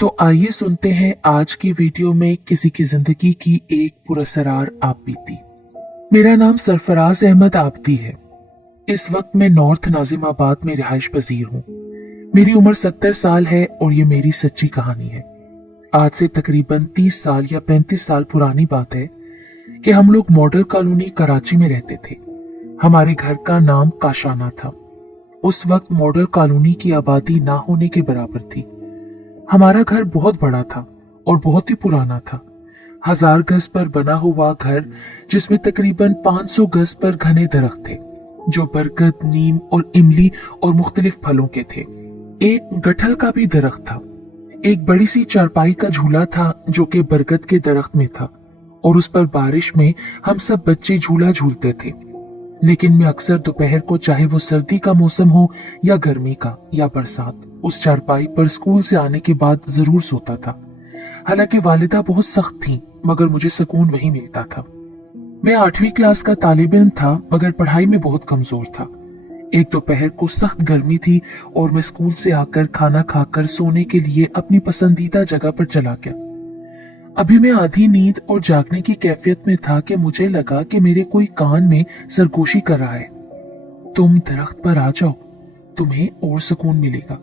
तो आइए सुनते हैं आज की वीडियो में किसी की जिंदगी की एक पुरस्कार आप बीती। मेरा नाम सरफराज अहमद आबदी है। इस वक्त मैं नॉर्थ नाजिमाबाद में रिहाइश पजीर हूँ। मेरी उम्र 70 साल है और ये मेरी सच्ची कहानी है। आज से तकरीबन 30 साल या 35 साल पुरानी बात है कि हम लोग मॉडल कॉलोनी कराची में रहते थे। हमारे घर का नाम काशाना था। उस वक्त मॉडल कॉलोनी की आबादी ना होने के बराबर थी। हमारा घर बहुत बड़ा था और बहुत ही पुराना था। 1000 गज पर बना हुआ घर जिसमें तकरीबन 500 गज पर घने दरख्त थे जो बरगद, नीम और इमली और मुख्तलिफ फलों के थे। एक गठल का भी दरख्त था। एक बड़ी सी चारपाई का झूला था जो कि बरगद के दरख्त में था और उस पर बारिश में हम सब बच्चे झूला झूलते थे। लेकिन मैं अक्सर दोपहर को, चाहे वो सर्दी का मौसम हो या गर्मी का या बरसात, उस चारपाई पर स्कूल से आने के बाद जरूर सोता था। हालांकि वालिदा बहुत सख्त थी मगर मुझे सुकून वही मिलता था। मैं 8वीं क्लास का तालिब इल्म था मगर पढ़ाई में बहुत कमजोर था। एक दोपहर को सख्त गर्मी थी और मैं स्कूल से आकर खाना खाकर सोने के लिए अपनी पसंदीदा जगह पर चला गया। अभी मैं आधी नींद और जागने की कैफियत में था कि मुझे लगा कि मेरे कोई कान में सरगोशी कर रहा है, तुम दरख्त पर आ जाओ, तुम्हें और सुकून मिलेगा।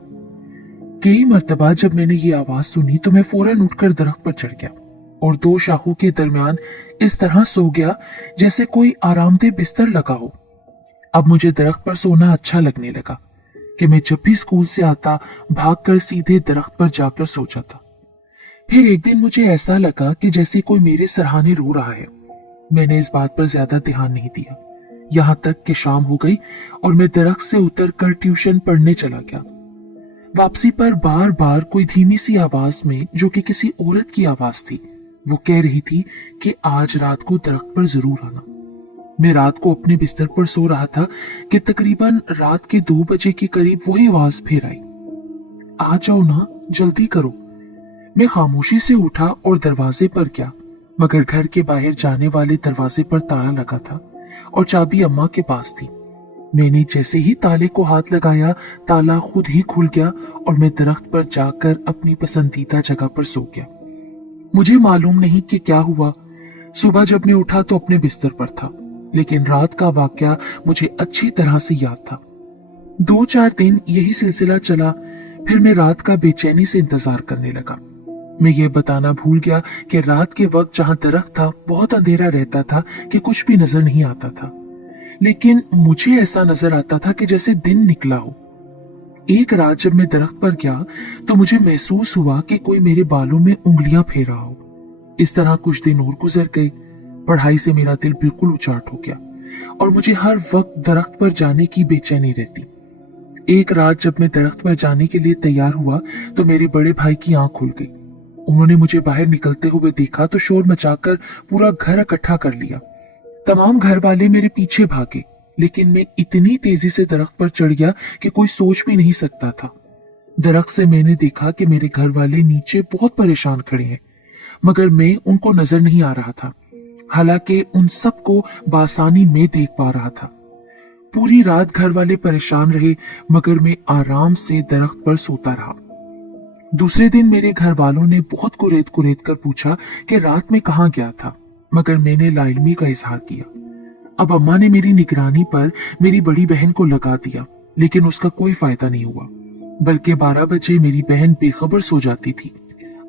कई मर्तबा जब मैंने ये आवाज सुनी तो मैं फौरन उठकर दरख्त पर चढ़ गया और 2 शाखों के दरमियान इस तरह सो गया जैसे कोई आरामदेह बिस्तर लगा हो। अब मुझे दरख्त पर सोना अच्छा लगने लगा कि मैं जब भी स्कूल से आता भागकर सीधे दरख्त पर जाकर सो जाता। फिर एक दिन मुझे ऐसा लगा कि जैसे कोई मेरे सरहाने रो रहा है। मैंने इस बात पर ज्यादा ध्यान नहीं दिया, यहाँ तक कि शाम हो गई और मैं दरख्त से उतरकर ट्यूशन पढ़ने चला गया। वापसी पर बार बार कोई धीमी सी आवाज में, जो कि किसी औरत की आवाज थी, वो कह रही थी कि आज रात को दरख्त पर जरूर आना। मैं रात को अपने बिस्तर पर सो रहा था कि तकरीबन रात के 2 बजे के करीब वही आवाज फिर आई, आ जाओ ना, जल्दी करो। मैं खामोशी से उठा और दरवाजे पर गया मगर घर के बाहर जाने वाले दरवाजे पर ताला लगा था और चाबी अम्मा के पास थी। मैंने जैसे ही ताले को हाथ लगाया ताला खुद ही खुल गया और मैं दरख्त पर जाकर अपनी पसंदीदा जगह पर सो गया। मुझे मालूम नहीं कि क्या हुआ। सुबह जब मैं उठा तो अपने बिस्तर पर था, लेकिन रात का वाकया मुझे अच्छी तरह से याद था। 2-4 दिन यही सिलसिला चला। फिर मैं रात का बेचैनी से इंतजार करने लगा। मैं ये बताना भूल गया कि रात के वक्त जहां दरख्त था बहुत अंधेरा रहता था कि कुछ भी नजर नहीं आता था, लेकिन मुझे ऐसा नजर आता था कि जैसे दिन निकला हो। एक रात जब मैं दरख्त पर गया तो मुझे महसूस हुआ कि कोई मेरे बालों में उंगलियां फेर रहा हो। इस तरह कुछ दिन और गुजर गए। पढ़ाई से मेरा दिल बिल्कुल उचाट हो गया और मुझे हर वक्त दरख्त पर जाने की बेचैनी रहती। एक रात जब मैं दरख्त पर जाने के लिए तैयार हुआ तो मेरे बड़े भाई की आंख खुल गई। उन्होंने मुझे बाहर निकलते हुए देखा तो शोर मचाकर पूरा घर इकट्ठा कर लिया। तमाम घर वाले मेरे पीछे भागे, लेकिन मैं इतनी तेजी से दरख्त पर चढ़ गया कि कोई सोच भी नहीं सकता था। दरख्त से मैंने देखा कि मेरे घर वाले नीचे बहुत परेशान खड़े हैं, मगर मैं उनको नजर नहीं आ रहा था। हालांकि उन सबको बासानी में देख पा रहा था। पूरी रात घर वाले परेशान रहे मगर मैं आराम से दरख्त पर सोता रहा। दूसरे दिन मेरे घर वालों ने बहुत कुरेद कुरेद कर पूछा कि रात में कहाँ गया था, मगर मैंने लाइल्मी का इजहार किया। अब अम्मा ने मेरी निगरानी पर मेरी बड़ी बहन को लगा दिया, लेकिन उसका कोई फायदा नहीं हुआ, बल्कि 12 बजे मेरी बहन बेखबर सो जाती थी।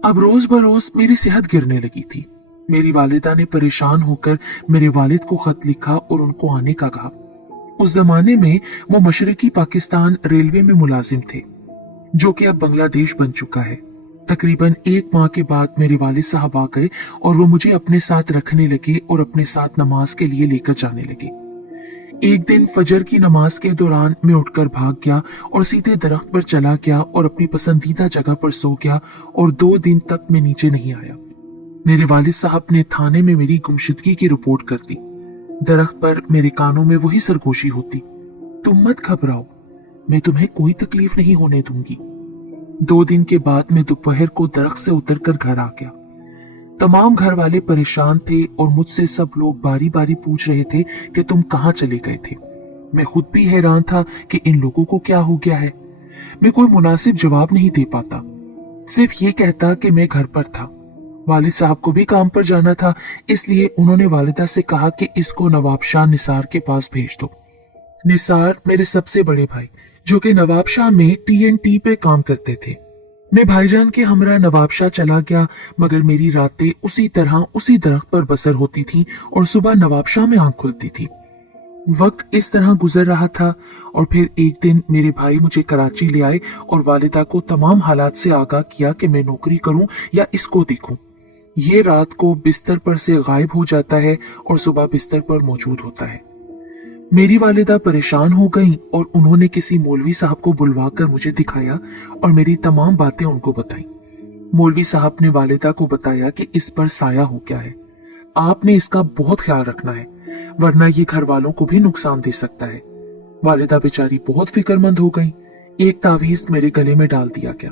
अब रोज बरोज मेरी सेहत गिरने लगी थी। मेरी वालिदा ने परेशान होकर मेरे वालिद को खत लिखा और उनको आने का कहा। उस जमाने में वो मशरकी पाकिस्तान रेलवे में मुलाजिम थे, जो कि अब बांग्लादेश बन चुका है। तकरीबन 1 माह के बाद मेरे वालिद साहब आ गए और वो मुझे अपने साथ रखने लगे और अपने साथ नमाज के लिए लेकर जाने लगे। एक दिन फजर की नमाज के दौरान मैं उठकर भाग गया और सीधे दरख्त पर चला गया और अपनी पसंदीदा जगह पर सो गया और 2 दिन तक मैं नीचे नहीं आया। मेरे वालिद साहब ने थाने में मेरी गुमशुदगी की रिपोर्ट कर दी। दरख्त पर मेरे कानों में वही सरगोशी होती, तुम मत घबराओ, मैं तुम्हें कोई तकलीफ नहीं होने दूंगी। 2 दिन के बाद मैं दोपहर को दरख्त से उतरकर घर आ गया। तमाम घर वाले परेशान थे और मुझसे सब लोग बारी बारी पूछ रहे थे कि तुम कहाँ चले गए थे। मैं खुद भी हैरान था कि इन लोगों को क्या हो गया है। मैं कोई मुनासिब जवाब नहीं दे पाता। सिर्फ ये कहता कि मैं घर पर था। वालिद साहब को भी काम पर जाना था, इसलिए उन्होंने वालिदा से कहा कि इसको नवाब शाह निसार के पास भेज दो। निसार मेरे सबसे बड़े भाई, जो कि नवाब शाह में TNT पे काम करते थे। मैं भाईजान के हमरा नवाब शाह चला गया, मगर मेरी रातें उसी तरह उसी दरख्त पर बसर होती थी और सुबह नवाब शाह में आंख खुलती थी। वक्त इस तरह गुजर रहा था और फिर एक दिन मेरे भाई मुझे कराची ले आए और वालिदा को तमाम हालात से आगाह किया कि मैं नौकरी करूं या इसको देखूं। ये रात को बिस्तर पर से गायब हो जाता है और सुबह बिस्तर पर मौजूद होता है। मेरी वालिदा परेशान हो गईं और उन्होंने किसी मौलवी साहब को बुलवाकर मुझे दिखाया और मेरी तमाम बातें उनको बताई। मौलवी साहब ने वालिदा को बताया कि इस पर साया हो गया है, आपने इसका बहुत ख्याल रखना है, वरना ये घर वालों को भी नुकसान दे सकता है। वालिदा बेचारी बहुत फिक्रमंद हो गई। एक तावीज मेरे गले में डाल दिया गया,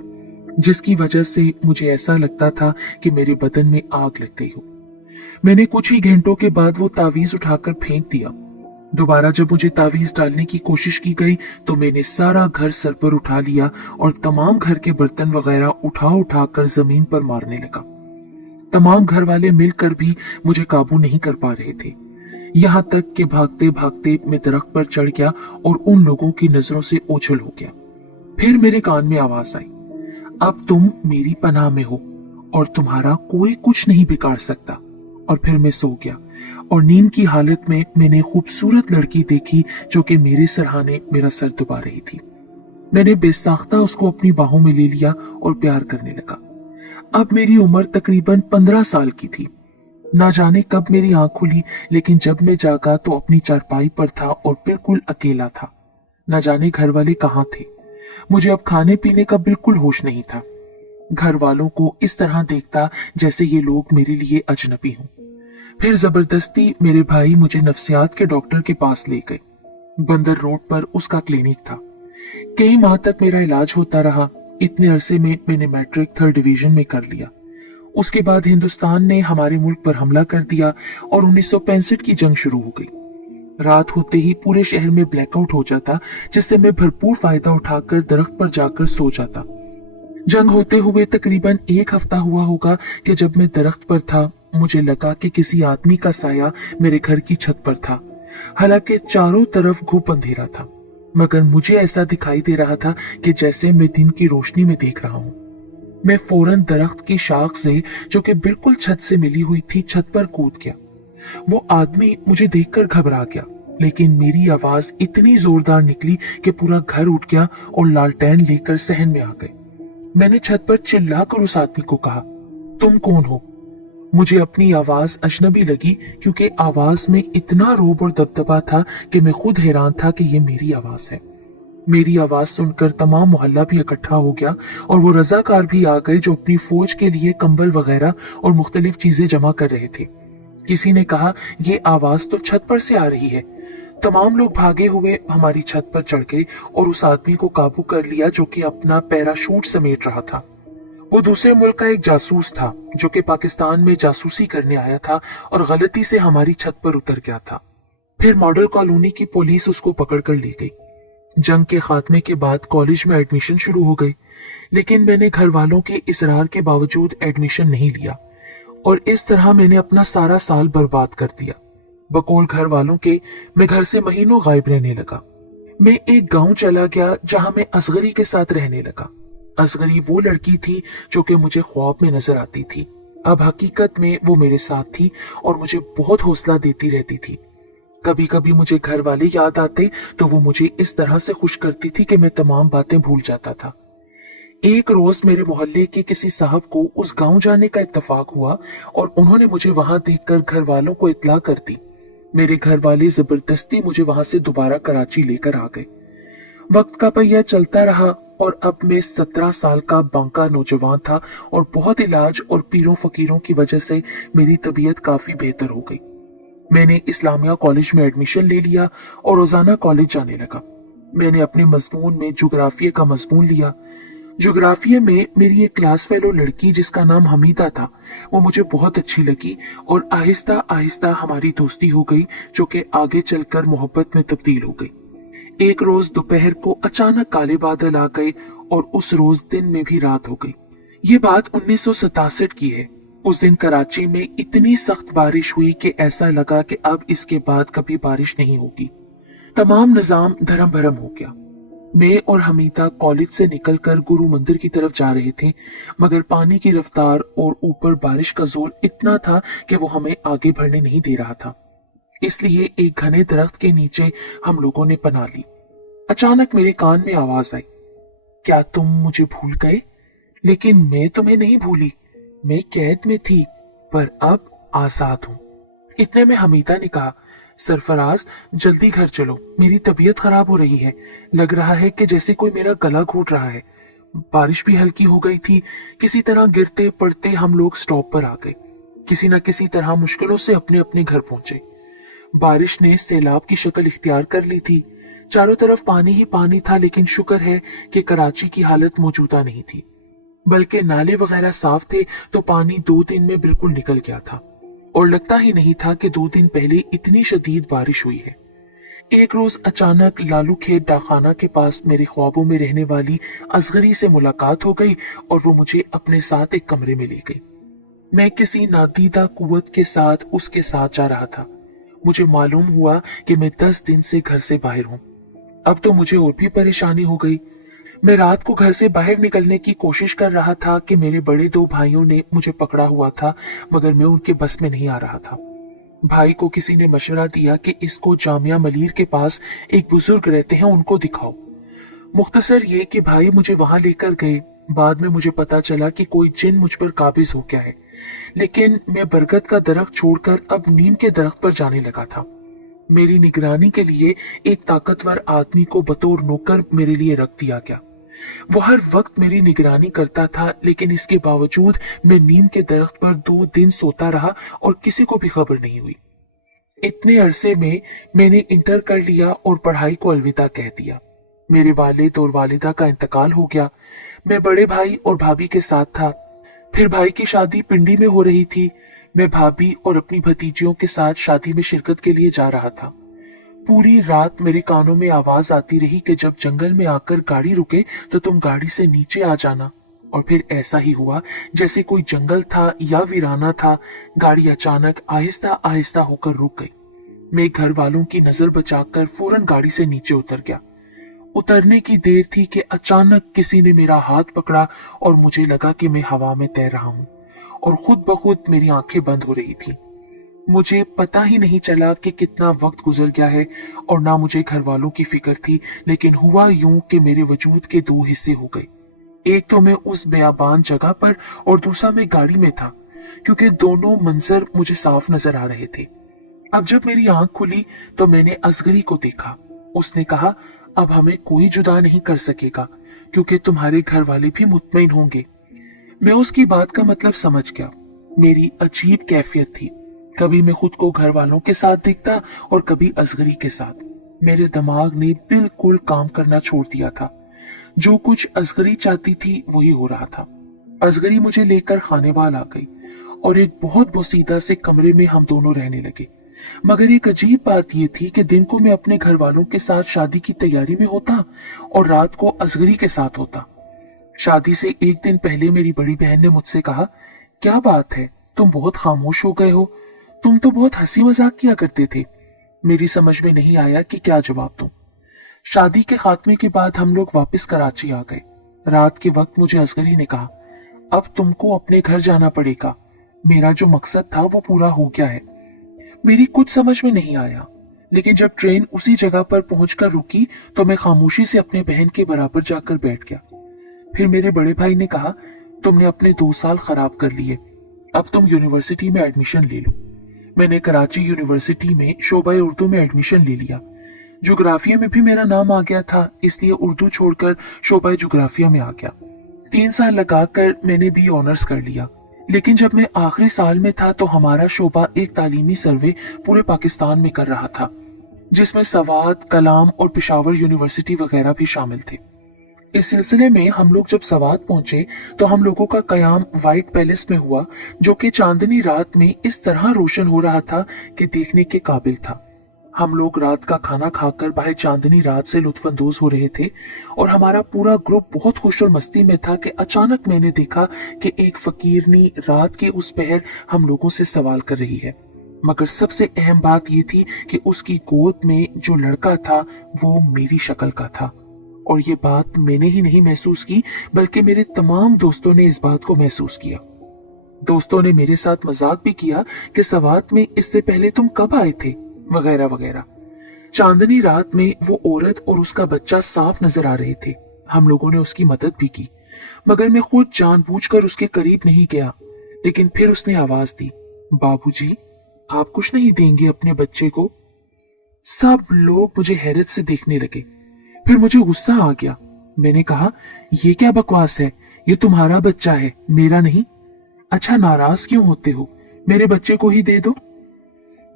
जिसकी वजह से मुझे ऐसा लगता था कि मेरे बदन में आग लग गई हो। मैंने कुछ ही घंटों के बाद वो तावीज उठाकर फेंक दिया। दोबारा जब मुझे तावीज डालने की कोशिश की गई तो मैंने सारा घर सर पर उठा लिया और तमाम घर के बर्तन वगैरह उठा उठा कर जमीन पर मारने लगा। तमाम घर वाले मिलकर भी मुझे काबू नहीं कर पा रहे थे, यहाँ तक कि भागते भागते मैं दरख्त पर चढ़ गया और उन लोगों की नजरों से ओझल हो गया। फिर मेरे कान में आवाज आई, अब तुम मेरी पनाह में हो और तुम्हारा कोई कुछ नहीं बिगाड़ सकता। और फिर मैं सो गया और नींद की हालत में मैंने खूबसूरत लड़की देखी जो कि मेरे सरहाने मेरा सर दुबा रही थी। मैंने बेसाख्ता उसको अपनी बाहों में ले लिया और प्यार करने लगा। अब मेरी उम्र तकरीबन 15 साल की थी। ना जाने कब मेरी आंख खुली, लेकिन जब मैं जागा तो अपनी चारपाई पर था और बिल्कुल अकेला था। ना जाने घर वाले कहाँ थे। मुझे अब खाने पीने का बिल्कुल होश नहीं था। घर वालों को इस तरह देखता जैसे ये लोग मेरे लिए अजनबी हों। फिर जबरदस्ती मेरे भाई मुझे नफ्सियात के डॉक्टर के पास ले गए। बंदर रोड पर उसका क्लिनिक था। कई माह तक मेरा इलाज होता रहा। इतने अरसे में मैंने मैट्रिक 3rd डिवीजन में कर लिया। उसके बाद हिंदुस्तान ने हमारे मुल्क पर हमला कर दिया और 1965 की जंग शुरू हो गई। रात होते ही पूरे शहर में ब्लैकआउट हो जाता, जिससे मैं भरपूर फायदा उठाकर दरख्त पर जाकर सो जाता। जंग होते हुए तकरीबन 1 हफ्ता हुआ होगा कि जब मैं दरख्त पर था, मुझे लगा कि किसी आदमी का साया मेरे घर की छत पर था। हालांकि चारों तरफ घुप अंधेरा था, मगर मुझे ऐसा दिखाई दे रहा था कि जैसे मैं दिन की रोशनी में देख रहा हूं। मैं फौरन दरख्त की शाख से, जो कि बिल्कुल छत से मिली हुई थी, छत पर कूद गया। वो आदमी मुझे देखकर घबरा गया, लेकिन मेरी आवाज इतनी जोरदार निकली कि पूरा घर उठ गया और लालटेन लेकर सहन में आ गए। मैंने छत पर चिल्लाकर उस आदमी को कहा, तुम कौन हो? मुझे अपनी आवाज अजनबी लगी, क्योंकि आवाज में इतना रोब और दबदबा था कि मैं खुद हैरान था कि ये मेरी आवाज है। मेरी आवाज सुनकर तमाम मोहल्ला भी इकट्ठा हो गया और वो रजाकार भी आ गए, जो अपनी फौज के लिए कंबल वगैरह और मुख्तलिफ चीजें जमा कर रहे थे। किसी ने कहा, ये आवाज तो छत पर से आ रही है। तमाम लोग भागे हुए हमारी छत पर चढ़ गए और उस आदमी को काबू कर लिया, जो कि अपना पैराशूट समेट रहा था। वो दूसरे मुल्क का एक जासूस था, जो कि पाकिस्तान में जासूसी करने आया था और गलती से हमारी छत पर उतर गया था। फिर मॉडल कॉलोनी की पुलिस उसको पकड़कर ले गई। जंग के खात्मे के बाद कॉलेज में एडमिशन शुरू हो गई, लेकिन मैंने घर वालों के इसरार के बावजूद एडमिशन नहीं लिया और इस तरह मैंने अपना सारा साल बर्बाद कर दिया। बकौल घर वालों के मैं घर से महीनों गायब रहने लगा। मैं एक गांव चला गया जहां मैं असगरी के साथ रहने लगा। असगरी वो लड़की थी जो कि मुझे ख्वाब में नजर आती थी। अब हकीकत में वो मेरे साथ थी और मुझे बहुत हौसला देती रहती थी। कभी कभी मुझे घर वाले याद आते तो वो मुझे इस तरह से खुश करती थी कि मैं तमाम बातें भूल जाता था। एक रोज मेरे मोहल्ले के किसी साहब को उस गांव जाने का इत्तेफाक हुआ और उन्होंने मुझे वहां देखकर घर वालों को इत्तला कर दी। मेरे घर वाले जबरदस्ती मुझे वहां से दोबारा कराची लेकर आ गए। वक्त का पहिया चलता रहा और अब मैं 17 साल का बांका नौजवान था और बहुत इलाज और पीरों फकीरों की वजह से मेरी तबीयत काफी बेहतर हो गई। मैंने इस्लामिया कॉलेज में एडमिशन ले लिया और रोजाना कॉलेज जाने लगा। मैंने अपने मजमून में जोग्राफिया का मजमून लिया। जोग्राफिया में मेरी एक क्लास फेलो लड़की जिसका नाम हमीदा था, वो मुझे बहुत अच्छी लगी और आहिस्ता आहिस्ता हमारी दोस्ती हो गई, जो कि आगे चलकर मोहब्बत में तब्दील हो गई। एक रोज दोपहर को अचानक काले बादल आ गए और उस रोज दिन में भी रात हो गई। ये बात 1967 की है। उस दिन कराची में इतनी सख्त बारिश हुई कि ऐसा लगा कि अब इसके बाद कभी बारिश नहीं होगी। तमाम निजाम धर्म भरम हो गया। मैं और हमीदा कॉलेज से निकलकर गुरु मंदिर की तरफ जा रहे थे, मगर पानी की रफ्तार और ऊपर बारिश का जोर इतना था कि वो हमें आगे बढ़ने नहीं दे रहा था। इसलिए एक घने दरख्त के नीचे हम लोगों ने पनाह ली। अचानक मेरे कान में आवाज आई, क्या तुम मुझे भूल गए? लेकिन मैं तुम्हें नहीं भूली। मैं कैद में थी, पर अब आजाद हूं। इतने में हमीदा ने कहा, सरफराज जल्दी घर चलो, मेरी तबीयत खराब हो रही है। लग रहा है कि जैसे कोई मेरा गला घोट रहा है। बारिश भी हल्की हो गई थी। किसी तरह गिरते पड़ते हम लोग स्टॉप पर आ गए। किसी न किसी तरह मुश्किलों से अपने अपने घर पहुंचे। बारिश ने सैलाब की शक्ल इख्तियार कर ली थी। चारों तरफ पानी ही पानी था, लेकिन शुक्र है कि कराची की हालत मौजूदा नहीं थी, बल्कि नाले वगैरह साफ थे, तो पानी 2 दिन में बिल्कुल निकल गया था। और लगता ही नहीं था कि 2 दिन पहले इतनी शदीद बारिश हुई है। एक रोज अचानक लालू खेत डाखाना के पास मेरे ख्वाबों में रहने वाली असगरी से मुलाकात हो गई और वो मुझे अपने साथ एक कमरे में ले गई। मैं किसी नादीदा कुव्वत के साथ उसके साथ जा रहा था। मुझे मालूम हुआ कि मैं 10 दिन से घर से बाहर हूं। अब तो मुझे और भी परेशानी हो गई। मैं रात को घर से बाहर निकलने की कोशिश कर रहा था कि मेरे बड़े 2 भाइयों ने मुझे पकड़ा हुआ था, मगर मैं उनके बस में नहीं आ रहा था। भाई को किसी ने मशवरा दिया कि इसको जामिया मलीर के पास एक बुजुर्ग रहते हैं, उनको दिखाओ। मुख्तसर ये कि भाई मुझे वहां लेकर गए। बाद में मुझे पता चला कि कोई जिन मुझ पर काबिज हो गया है, लेकिन मैं बरगद का दरख्त छोड़कर अब नीम के दरख्त पर जाने लगा था। मेरी निगरानी के लिए एक ताकतवर आदमी को बतौर नौकर मेरे लिए रख दिया गया। वो हर वक्त मेरी निगरानी करता था, लेकिन इसके बावजूद मैं नीम के दरख्त पर 2 दिन सोता रहा और किसी को भी खबर नहीं हुई। इतने अरसे में मैंने इंटर कर लिया और पढ़ाई को अलविदा कह दिया। मेरे वालिद और वालिदा का इंतकाल हो गया। मैं बड़े भाई और भाभी के साथ था। फिर भाई की शादी पिंडी में हो रही थी। मैं भाभी और अपनी भतीजियों के साथ शादी में शिरकत के लिए जा रहा था। पूरी रात मेरे कानों में आवाज आती रही कि जब जंगल में आकर गाड़ी रुके तो तुम गाड़ी से नीचे आ जाना। और फिर ऐसा ही हुआ, जैसे कोई जंगल था या वीराना था। गाड़ी अचानक आहिस्ता आहिस्ता होकर रुक गई। मैं घर वालों की नजर बचाकर फौरन गाड़ी से नीचे उतर गया। उतरने की देर थी कि अचानक किसी ने मेरा हाथ पकड़ा और मुझे लगा कि मैं हवा में तैर रहा हूं और खुद ब खुद मेरी आंखें बंद हो रही थी। मुझे पता ही नहीं चला कि कितना वक्त गुजर गया है और ना मुझे घर वालों की फिक्र थी, लेकिन हुआ यूं कि मेरे वजूद के 2 हिस्से हो गए। एक तो मैं उस बेयाबान जगह पर और दूसरा मैं गाड़ी में था, क्योंकि दोनों मंजर मुझे साफ नजर आ रहे थे। अब जब मेरी आंख खुली तो मैंने असगरी को देखा। उसने कहा, अब हमें कोई जुदा नहीं कर सकेगा, क्योंकि तुम्हारे घर वाले भी मुतमईन होंगे। मैं उसकी बात का मतलब समझ गया। मेरी अजीब कैफियत थी। कभी मैं खुद को घर वालों के साथ दिखता और कभी असगरी के साथ। मेरे दिमाग ने बिल्कुल काम करना छोड़ दिया था। जो कुछ असगरी चाहती थी वही हो रहा था। असगरी मुझे लेकर खानेवाल आ गई और एक बहुत बोसीदा से कमरे में हम दोनों रहने लगे। मगर एक अजीब बात यह थी कि दिन को मैं अपने घर वालों के साथ शादी की तैयारी में होता और रात को असगरी के साथ होता। शादी से एक दिन पहले मेरी बड़ी बहन ने मुझसे कहा, क्या बात है, तुम बहुत खामोश हो गए हो, तुम तो बहुत हंसी मजाक किया करते थे। मेरी समझ में नहीं आया कि क्या जवाब दूं। शादी के खात्मे के बाद हम लोग वापस कराची आ गए। रात के वक्त मुझे असगरी ने कहा, अब तुमको अपने घर जाना पड़ेगा। मेरा जो मकसद था वो पूरा हो गया है। मेरी कुछ समझ में नहीं आया, लेकिन जब ट्रेन उसी जगह पर पहुंचकर रुकी तो मैं खामोशी से अपने बहन के बराबर जाकर बैठ गया। फिर मेरे बड़े भाई ने कहा, तुमने अपने 2 साल खराब कर लिए, अब तुम यूनिवर्सिटी में एडमिशन ले लो। मैंने कराची यूनिवर्सिटी में शोबा उर्दू में एडमिशन ले लिया। जोग्राफिया में भी मेरा नाम आ गया था, इसलिए उर्दू छोड़कर शोबा जोग्राफिया में आ गया। 3 साल लगाकर मैंने भी ऑनर्स कर लिया। लेकिन जब मैं आखिरी साल में था तो हमारा शोबा एक तालीमी सर्वे पूरे पाकिस्तान में कर रहा था, जिसमें सवात, कलाम और पेशावर यूनिवर्सिटी वगैरह भी शामिल थे। इस सिलसिले में हम लोग जब सवात पहुंचे तो हम लोगों का कयाम व्हाइट पैलेस में हुआ, जो कि चांदनी रात में इस तरह रोशन हो रहा था कि देखने के काबिल था। हम लोग रात का खाना खाकर बाहर चांदनी रात से लुत्फानंदोज हो रहे थे और हमारा पूरा ग्रुप बहुत खुश और मस्ती में था कि अचानक मैंने देखा कि एक फकीरनी रात के उस पहर हम लोगों से सवाल कर रही है। मगर सबसे अहम बात यह थी कि उसकी गोद में जो लड़का था वो मेरी शक्ल का था। और ये बात मैंने ही नहीं महसूस की बल्कि मेरे तमाम दोस्तों ने इस बात को महसूस किया। दोस्तों ने मेरे साथ मजाक भी किया कि सवात में इससे पहले तुम कब आए थे, वगैरह वगैरह। चांदनी रात में वो औरत और उसका बच्चा साफ नजर आ रहे थे। हम लोगों ने उसकी मदद भी की, मगर मैं खुद जानबूझकर उसके करीब नहीं गया। लेकिन फिर उसने आवाज दी, बाबूजी, आप कुछ नहीं देंगे अपने बच्चे को? सब लोग मुझे हैरत से देखने लगे। फिर मुझे गुस्सा आ गया। मैंने कहा, ये क्या बकवास है? ये तुम्हारा बच्चा है, मेरा नहीं। अच्छा, नाराज क्यों होते हो? मेरे बच्चे को ही दे दो।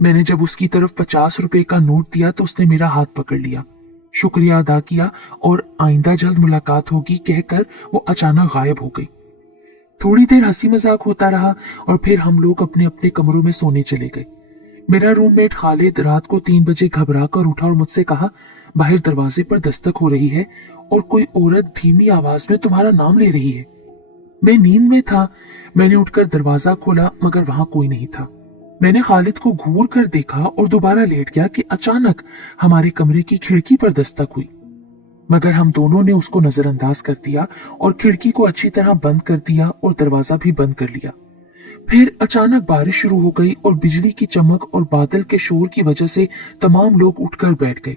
मैंने जब उसकी तरफ 50 रुपए का नोट दिया तो उसने मेरा हाथ पकड़ लिया, शुक्रिया अदा किया और आइंदा जल्द मुलाकात होगी कहकर वो अचानक गायब हो गई। थोड़ी देर हंसी मजाक होता रहा और फिर हम लोग अपने अपने कमरों में सोने चले गए। मेरा रूममेट खालिद रात को 3 बजे घबरा कर उठा और मुझसे कहा, बाहर दरवाजे पर दस्तक हो रही है और कोई औरत धीमी आवाज में तुम्हारा नाम ले रही है। मैं नींद में था। मैंने उठकर दरवाजा खोला मगर वहां कोई नहीं था। मैंने खालिद को घूर कर देखा और दोबारा लेट गया कि अचानक हमारे कमरे की खिड़की पर दस्तक हुई, मगर हम दोनों ने उसको नजरअंदाज कर दिया और खिड़की को अच्छी तरह बंद कर दिया और दरवाजा भी बंद कर लिया। फिर अचानक बारिश शुरू हो गई और बिजली की चमक और बादल के शोर की वजह से तमाम लोग उठकर बैठ गए।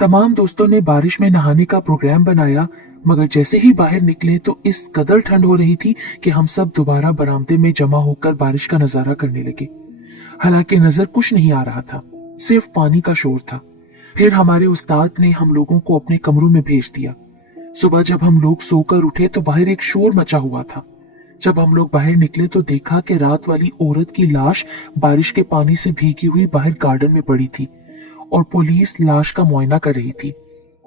तमाम दोस्तों ने बारिश में नहाने का प्रोग्राम बनाया, मगर जैसे ही बाहर निकले तो इस कदर ठंड हो रही थी कि हम सब दोबारा बरामदे में जमा होकर बारिश का नजारा करने लगे। हालांकि नजर कुछ नहीं आ रहा था, सिर्फ पानी का शोर था। फिर हमारे उस्ताद ने हम लोगों को अपने कमरों में भेज दिया। सुबह जब हम लोग सोकर उठे तो बाहर एक शोर मचा हुआ था। जब हम लोग बाहर निकले तो देखा कि रात वाली औरत की लाश बारिश के पानी से भीगी हुई बाहर गार्डन में पड़ी थी और पुलिस लाश का मुआयना कर रही थी।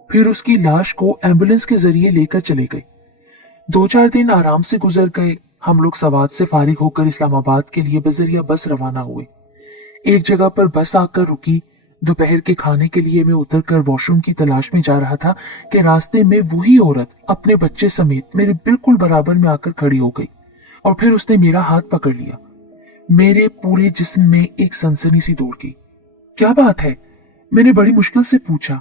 फिर उसकी लाश को एम्बुलेंस के जरिए लेकर चले गए। 2-4 दिन आराम से गुजर गए। हम लोग सवात से फारिग होकर इस्लामाबाद के लिए बजरिया बस रवाना हुए। एक जगह पर बस आकर रुकी। दोपहर के खाने के लिए मैं उतरकर वॉशरूम की तलाश में जा रहा था कि रास्ते में वही औरत अपने बच्चे समेत मेरे बिल्कुल बराबर में आकर खड़ी हो गई और फिर उसने मेरा हाथ पकड़ लिया। मेरे पूरे जिस्म में एक सनसनी सी दौड़ गई। क्या बात है? मैंने बड़ी मुश्किल से पूछा।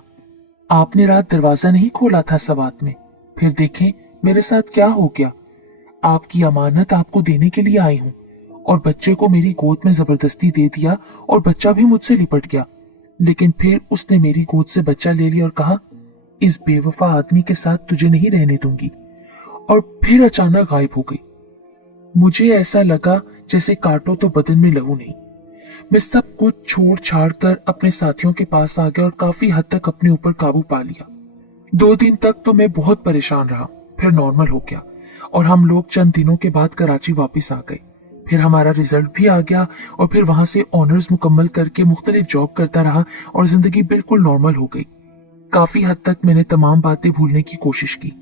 आपने रात दरवाजा नहीं खोला था सवात में? फिर देखें मेरे साथ क्या हो गया। आपकी अमानत आपको देने के लिए आई हूं और बच्चे को मेरी गोद में जबरदस्ती दे दिया और बच्चा भी मुझसे लिपट गया। लेकिन फिर उसने मेरी गोद से बच्चा ले लिया और कहा, इस बेवफा आदमी के साथ तुझे नहीं रहने दूंगी, और फिर अचानक गायब हो गई। मुझे ऐसा लगा जैसे काटो तो बदन में लहू नहीं। मैं सब कुछ छोड़ छाड़ कर अपने साथियों के पास आ गया और काफी हद तक अपने ऊपर काबू पा लिया। 2 दिन तक तो मैं बहुत परेशान रहा, फिर नॉर्मल हो गया और हम लोग चंद दिनों के बाद कराची वापस आ गए। फिर हमारा रिजल्ट भी आ गया और फिर वहां से ऑनर्स मुकम्मल करके मुख्तलिफ जॉब करता रहा और जिंदगी बिल्कुल नॉर्मल हो गई। काफी हद तक मैंने तमाम बातें भूलने की कोशिश की।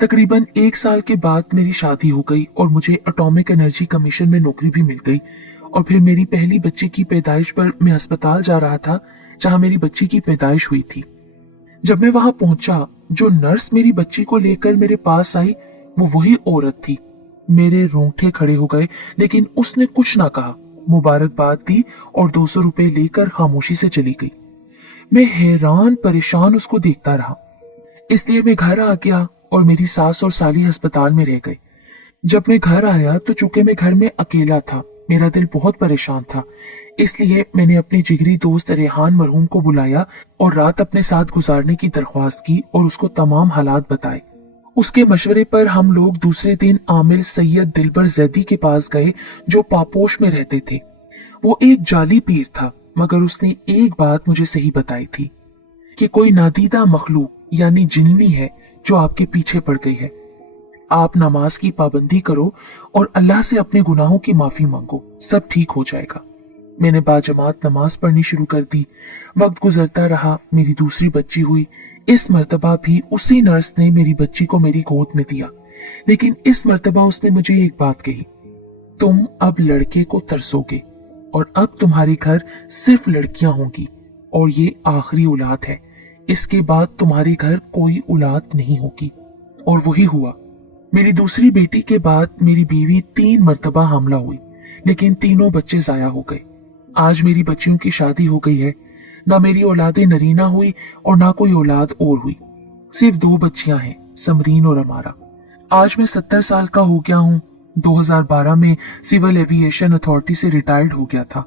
तकरीबन 1 साल के बाद मेरी शादी हो गई और मुझे एटॉमिक एनर्जी कमीशन में नौकरी भी मिल गई। और फिर मेरी पहली बच्ची की पैदाइश पर मैं अस्पताल जा रहा था जहां मेरी बच्ची की पैदाइश हुई थी। जब मैं वहां पहुंचा, जो नर्स मेरी बच्ची को लेकर मेरे पास आई वो वही औरत थी। मेरे रोंगटे खड़े हो गए, लेकिन उसने कुछ ना कहा, मुबारकबाद दी और 200 रुपए लेकर खामोशी से चली गई। मैं हैरान परेशान उसको देखता रहा। इसलिए मैं घर आ गया और मेरी सास और साली अस्पताल में रह गए। जब मैं घर आया तो चूंकि मैं घर में अकेला था, मेरा दिल बहुत परेशान था। इसलिए मैंने अपने जिगरी दोस्त रेहान मरहूम को बुलाया और रात अपने साथ गुजारने की दरख्वास्त की और उसको तमाम हालात बताए। उसके मशवरे पर हम लोग दूसरे दिन आमिर सैयद दिलबर जैदी के पास गए जो पापोश में रहते थे। वो एक जाली पीर था, मगर उसने एक बात मुझे सही बताई थी कि कोई नादीदा मखलूक यानी जिन्नी है जो आपके पीछे पड़ गई है। आप नमाज की पाबंदी करो और अल्लाह से अपने गुनाहों की माफी मांगो, सब ठीक हो जाएगा। मैंने बाजमात नमाज पढ़नी शुरू कर दी। वक्त गुजरता रहा, मेरी दूसरी बच्ची हुई। इस मर्तबा भी उसी नर्स ने मेरी बच्ची को मेरी गोद में दिया, लेकिन इस मर्तबा उसने मुझे एक बात कही, तुम अब लड़के को तरसोगे और अब तुम्हारे घर सिर्फ लड़कियां होंगी, और ये आखिरी औलाद है। इसके बाद तुम्हारे घर कोई औलाद नहीं होगी। और वही हुआ। मेरी दूसरी बेटी के बाद मेरी बीवी 3 मर्तबा हामला हुई, लेकिन तीनों बच्चे जाया हो गए। आज मेरी बच्चियों की शादी हो गई है। ना मेरी औलादे नरीना हुई और ना कोई औलाद और हुई। सिर्फ 2 बच्चियां हैं, समरीन और अमारा। आज मैं 70 साल का हो गया हूँ। 2012 में सिविल एविएशन अथॉरिटी से रिटायर्ड हो गया था,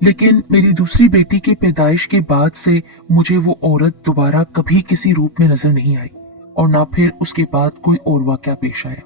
लेकिन मेरी दूसरी बेटी की पैदाइश के बाद से मुझे वो औरत दोबारा कभी किसी रूप में नजर नहीं आई और ना फिर उसके बाद कोई और वाकया पेश आया।